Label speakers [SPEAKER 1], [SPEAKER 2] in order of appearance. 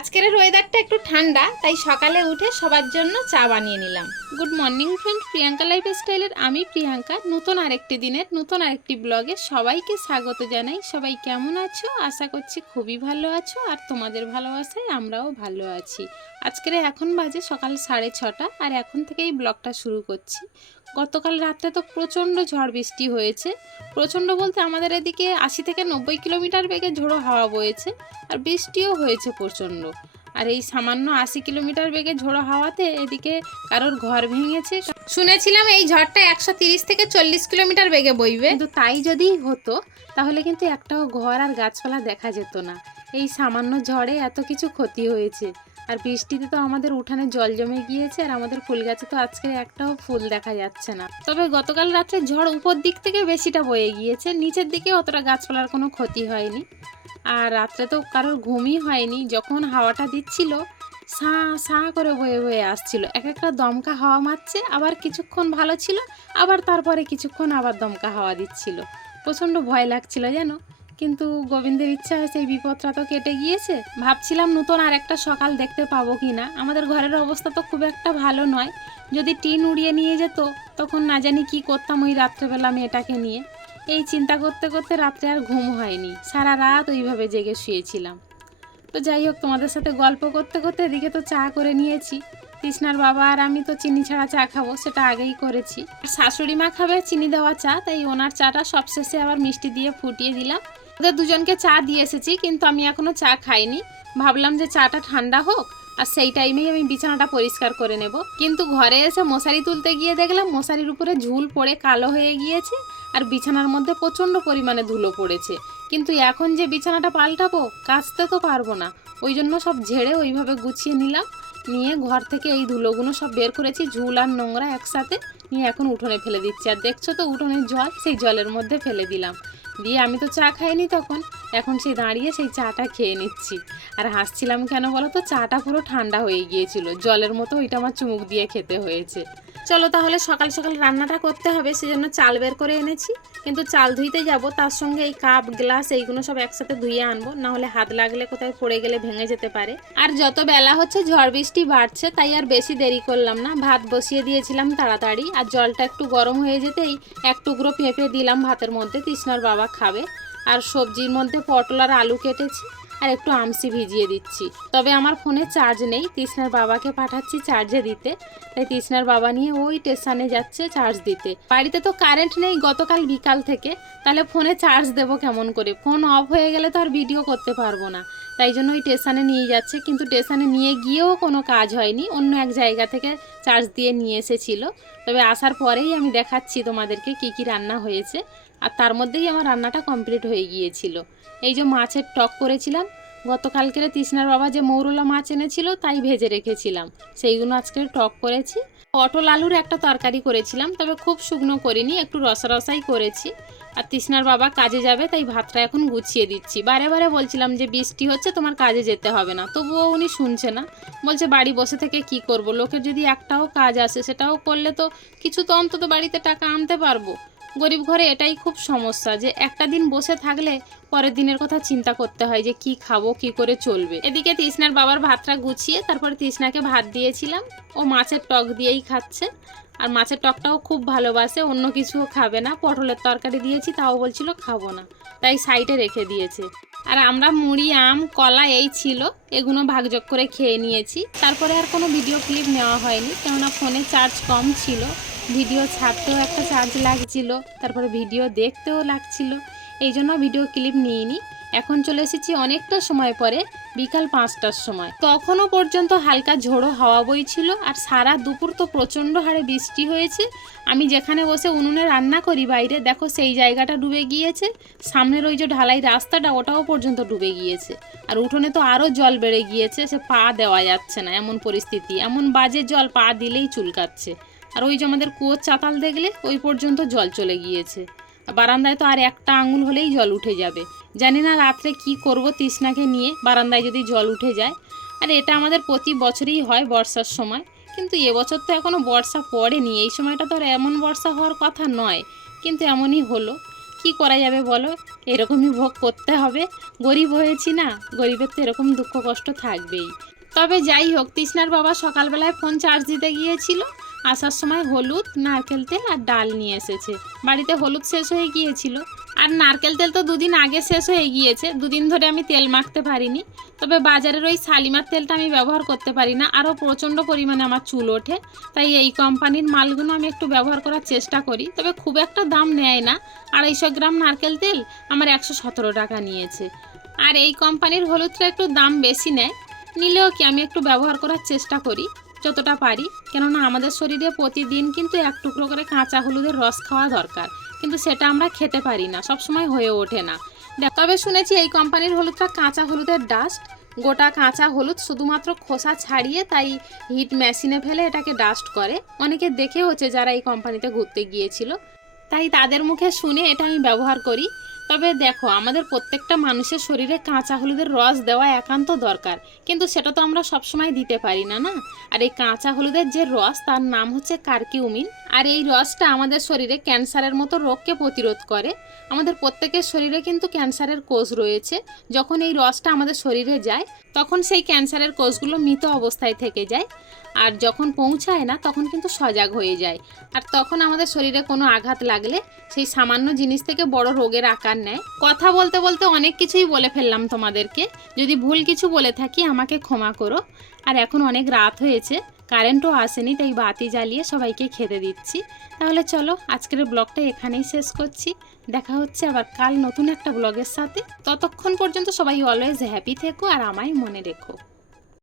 [SPEAKER 1] আজকের ওয়েদারটা একটু ঠান্ডা তাই সকালে উঠে সবার জন্য চা বানিয়ে নিলাম। Good morning friend Priyanka life স্টাইলের আমি প্রিয়াঙ্কা। নতুন আরেকটি দিনের, নতুন আরেকটি ব্লগে সবাইকে স্বাগত জানাই। সবাই কেমন আছো? আশা করছি খুবই ভালো আছো আর তোমাদের ভালোবাসায় আমরাও ভালো আছি। আজকের এখন বাজে সকাল সাড়ে ছটা আর এখন থেকেই ব্লগটা শুরু করছি। গতকাল রাত্রে তো প্রচণ্ড ঝড় বৃষ্টি হয়েছে। প্রচণ্ড বলতে আমাদের এদিকে আশি থেকে নব্বই কিলোমিটার বেগে ঝোড়ো হাওয়া বয়েছে আর বৃষ্টিও হয়েছে প্রচণ্ড। আর এই সামান্য আশি কিলোমিটার বেগে ঝোড়ো হাওয়াতে এদিকে কারোর ঘর ভেঙেছে। শুনেছিলাম এই ঝড়টা একশো তিরিশ থেকে চল্লিশ কিলোমিটার বেগে বইবে। কিন্তু তাই যদি হতো, তাহলে কিন্তু একটাও ঘর আর গাছপালা দেখা যেত না। এই সামান্য ঝড়ে এত কিছু ক্ষতি হয়েছে। আর বৃষ্টিতে তো আমাদের উঠানে জল জমে গিয়েছে আর আমাদের ফুল গাছে তো আজকে একটাও ফুল দেখা যাচ্ছে না। তবে গতকাল রাত্রে ঝড় উপর দিক থেকে বেশিটা বয়ে গিয়েছে, নিচের দিকে অতটা গাছপালার কোনো ক্ষতি হয়নি। আর রাত্রে তো কারোর ঘুমই হয়নি, যখন হাওয়াটা দিচ্ছিল, সা সা করে বয়ে বয়ে আসছিল। এক একটা দমকা হাওয়া মারছে, আবার কিছুক্ষণ ভালো ছিল, আবার তারপরে কিছুক্ষণ আবার দমকা হাওয়া দিচ্ছিল। প্রচণ্ড ভয় লাগছিল যেন কিন্তু গোবিন্দের ইচ্ছা সেই বিপদটা তো কেটে গিয়েছে। ভাবছিলাম নতুন আর একটা সকাল দেখতে পাবো কি না আমাদের ঘরের অবস্থা তো খুব একটা ভালো নয়। যদি টিন উড়িয়ে নিয়ে যেত, তখন না জানি কি করতাম ওই রাত্রেবেলা মেয়েটাকে নিয়ে। এই চিন্তা করতে করতে রাত্রে আর ঘুম হয়নি। সারা রাত ওইভাবে জেগে শুয়েছিলাম। তো যাই হোক, তোমাদের সাথে গল্প করতে করতে এদিকে তো চা করে নিয়েছি। কৃষ্ণার বাবা আর আমি তো চিনি ছাড়া চা খাব, সেটা আগেই করেছি। শাশুড়ি মা খাবে চিনি দেওয়া চা, তাই ওনার চাটা সবশেষে আবার মিষ্টি দিয়ে ফুটিয়ে দিলাম। ওদের দুজনকে চা দিয়ে এসেছি, কিন্তু আমি এখনও চা খাইনি। ভাবলাম যে চাটা ঠান্ডা হোক, আর সেই টাইমেই আমি বিছানাটা পরিষ্কার করে নেব। কিন্তু ঘরে এসে মশারি তুলতে গিয়ে দেখলাম মশারির উপরে ঝুল পড়ে কালো হয়ে গিয়েছে, আর বিছানার মধ্যে প্রচণ্ড পরিমাণে ধুলো পড়েছে। কিন্তু এখন যে বিছানাটা পাল্টাবো, কাচতে তো পারব না। ওই জন্য সব ঝেড়ে ওইভাবে গুছিয়ে নিলাম। নিয়ে ঘর থেকে এই ধুলোগুলো সব বের করেছি, ঝুল আর নোংরা একসাথে। নিয়ে এখন উঠোনে ফেলে দিচ্ছি। আর দেখছ তো, উঠোনের জল, সেই জলের মধ্যে ফেলে দিলাম। দিয়ে আমি তো চা খাইনি তখন। এখন সেই দাঁড়িয়ে সেই চাটা খেয়ে নিচ্ছি। আর হাসছিলাম কেন বলো তো চাটা পুরো ঠান্ডা হয়ে গিয়েছিল। জলের মতো ওইটা আমার চুমুক দিয়ে খেতে হয়েছে। চলো তাহলে সকাল সকাল রান্নাটা করতে হবে, সেজন্য চাল বের করে এনেছি। কিন্তু চাল ধুইতে যাব, তার সঙ্গে এই কাপ, গ্লাস, এইগুলো সব একসাথে ধুয়ে আনব। না হলে হাত লাগলে কোথায় পড়ে গেলে ভেঙে যেতে পারে। আর যত বেলা হচ্ছে, ঝড় বৃষ্টি বাড়ছে, তাই আর বেশি দেরি করলাম না। ভাত বসিয়ে দিয়েছিলাম তাড়াতাড়ি। আর জলটা একটু গরম হয়ে যেতেই এক টুকরো পেঁপে দিলাম ভাতের মধ্যে। তৃষ্ণার বাবা খাবে। আর সবজির মধ্যে পটল আর আলু কেটেছি আর একটু আমসি ভিজিয়ে দিচ্ছি। তবে আমার ফোনে চার্জ নেই, তৃষ্ণার বাবাকে পাঠাচ্ছি চার্জে দিতে। তাই তৃষ্ণার বাবা নিয়ে ওই স্টেশনে যাচ্ছে চার্জ দিতে। বাড়িতে তো কারেন্ট নেই গতকাল বিকাল থেকে, তাহলে ফোনে চার্জ দেবো কেমন করে? ফোন অফ হয়ে গেলে তো আর ভিডিও করতে পারব না। তাই জন্য ওই স্টেশনে নিয়ে যাচ্ছে, কিন্তু স্টেশনে নিয়ে গিয়েও কোনো কাজ হয়নি, অন্য এক জায়গা থেকে চার্জ দিয়ে নিয়ে এসেছিল। তবে আসার পরেই আমি দেখাচ্ছি তোমাদেরকে কি কি রান্না হয়েছে। আর তার মধ্যেই আমার রান্নাটা কমপ্লিট হয়ে গিয়েছিল। এই যে মাছের টক করেছিলাম, গতকালকের তৃষ্ণার বাবা যে মৌরলা মাছ এনেছিল তাই ভেজে রেখেছিলাম। সেইগুলো আজকে টক করেছি। পটল আলুর একটা তরকারি করেছিলাম, তবে খুব শুকনো করিনি, একটু রসা রসাই করেছি। আর তৃষ্ণার বাবা কাজে যাবে, তাই ভাতটা এখন গুছিয়ে দিচ্ছি। বারে বারে বলছিলাম যে বৃষ্টি হচ্ছে, তোমার কাজে যেতে হবে না। তবুও উনি শুনছে না। বলছে, বাড়ি বসে থেকে কি করব? লোকের যদি একটাও কাজ আসে, সেটাও করলে তো কিছু তো অন্তত বাড়িতে টাকা আনতে পারব। গরিব ঘরে এটাই খুব সমস্যা যে একটা দিন বসে থাকলে পরের দিনের কথা চিন্তা করতে হয় যে কি খাব, কি করে চলবে। এদিকে তৃষ্ণার বাবার ভাতটা গুছিয়ে তারপরে তৃষ্ণাকে ভাত দিয়েছিলাম। ও মাছের টক দিয়েই খাচ্ছে। আর মাছের টকটাও খুব ভালোবাসে, অন্য কিছুও খাবে না। পটলের তরকারি দিয়েছি, তাও বলছিল খাব না। তাই সাইডে রেখে দিয়েছে। আর আমরা মুড়ি, আম, কলা এই ছিল। এগুলো ভাগযোগ করে খেয়ে নিয়েছি। তারপরে আর কোনো ভিডিও ক্লিপ নেওয়া হয়নি। কেননা ফোনে চার্জ কম ছিল। ভিডিও ছাড়তেও একটা চার্জ লাগছিল, তারপরে ভিডিও দেখতেও লাগছিল। এই জন্য ভিডিও ক্লিপ নিইনি। এখন চলে এসেছি অনেকটা সময় পরে, বিকাল পাঁচটার সময়। তখনও পর্যন্ত হালকা ঝোড়ো হাওয়া বইছিল, আর সারা দুপুর তো প্রচণ্ড হারে বৃষ্টি হয়েছে। আমি যেখানে বসে উনুনে রান্না করি বাইরে, দেখো সেই জায়গাটা ডুবে গিয়েছে। সামনের ওই যে ঢালাই রাস্তাটা, ওটাও পর্যন্ত ডুবে গিয়েছে। আর উঠোনে তো আরও জল বেড়ে গিয়েছে, সে পা দেওয়া যাচ্ছে না। এমন পরিস্থিতি, এমন বাজে জল পা দিলেই চুলকাচ্ছে। আর ওই যে আমাদের কুয়োর চাতাল দেখলে ওই পর্যন্ত জল চলে গিয়েছে। বারান্দায় তো আর একটা আঙুল হলেই জল উঠে যাবে। জানি না রাত্রে কি করব তৃষ্ণাকে নিয়ে বারান্দায় যদি জল উঠে যায়। আর এটা আমাদের প্রতি বছরই হয় বর্ষার সময়। কিন্তু এবছর তো এখনও বর্ষা পড়েনি। এই সময়টা তো আর এমন বর্ষা হওয়ার কথা নয়। কিন্তু এমনই হলো। কি করা যাবে বলো? এরকমই ভোগ করতে হবে। গরিব হয়েছি না, গরিবের তো এরকম দুঃখ কষ্ট থাকবেই। তবে যাই হোক, তৃষ্ণার বাবা সকালবেলায় ফোন চার্জ দিতে গিয়েছিল। আসার সময় হলুদ, নারকেল তেল আর ডাল নিয়ে এসেছে। বাড়িতে হলুদ শেষ হয়ে গিয়েছিল। আর নারকেল তেল তো দুদিন আগে শেষ হয়ে গিয়েছে। দুদিন ধরে আমি তেল মাখতে পারিনি। তবে বাজারের ওই শালিমার তেলটা আমি ব্যবহার করতে পারি না। আরও প্রচণ্ড পরিমাণে আমার চুল ওঠে। তাই এই কোম্পানির মালগুলো আমি একটু ব্যবহার করার চেষ্টা করি। তবে খুব একটা দাম নেয় না। আড়াইশো গ্রাম নারকেল তেল আমার একশো সতেরো টাকা নিয়েছে। আর এই কোম্পানির হলুদটা একটু দাম বেশি নেয়। নিলেও কি আমি একটু ব্যবহার করার চেষ্টা করি? যতটা পারি। কেননা আমাদের শরীরে প্রতিদিন কিন্তু এক টুকরো করে কাঁচা হলুদের রস খাওয়া দরকার। কিন্তু সেটা আমরা খেতে পারি না, সবসময় হয়ে ওঠে না। তবে শুনেছি এই কোম্পানির হলুদটা কাঁচা হলুদের ডাস্ট গোটা কাঁচা হলুদ শুধুমাত্র খোসা ছাড়িয়ে তাই হিট মেশিনে ফেলে এটাকে ডাস্ট করে। অনেকে দেখে হচ্ছে যারা এই কোম্পানিতে ঘুরতে গিয়েছিল। তাই তাদের মুখে শুনে এটা আমি ব্যবহার করি। তবে দেখো, আমাদের প্রত্যেকটা মানুষের শরীরে কাঁচা হলুদের রস দেওয়া একান্ত দরকার। কিন্তু সেটা তো আমরা সবসময় দিতে পারি না না? আর এই কাঁচা হলুদের যে রস, তার নাম হচ্ছে কার্কিউমিন। আর এই রসটা আমাদের শরীরে ক্যান্সারের মতো রোগকে প্রতিরোধ করে। আমাদের প্রত্যেকের শরীরে কিন্তু ক্যান্সারের কোষ রয়েছে। যখন এই রসটা আমাদের শরীরে যায়, তখন সেই ক্যান্সারের কোষগুলো মৃত অবস্থায় থেকে যায়। আর যখন পৌঁছায় না, তখন কিন্তু সজাগ হয়ে যায়। আর তখন আমাদের শরীরে কোনো আঘাত লাগলে, সেই সামান্য জিনিস থেকে বড় রোগের আকার নেয় কথা বলতে বলতে অনেক কিছুই বলে ফেললাম তোমাদেরকে। যদি ভুল কিছু বলে থাকি, আমাকে ক্ষমা করো। আর এখন অনেক রাত হয়েছে, কারেন্টও আসেনি, তাই বাতি জ্বালিয়ে সবাইকে খেতে দিচ্ছি। তাহলে চলো, আজকের ব্লগটা এখানেই শেষ করছি। দেখা হচ্ছে আবার কাল নতুন একটা ব্লগের সাথে। ততক্ষণ পর্যন্ত সবাই অলওয়েজ হ্যাপি থেকো আর আমায় মনে রেখো।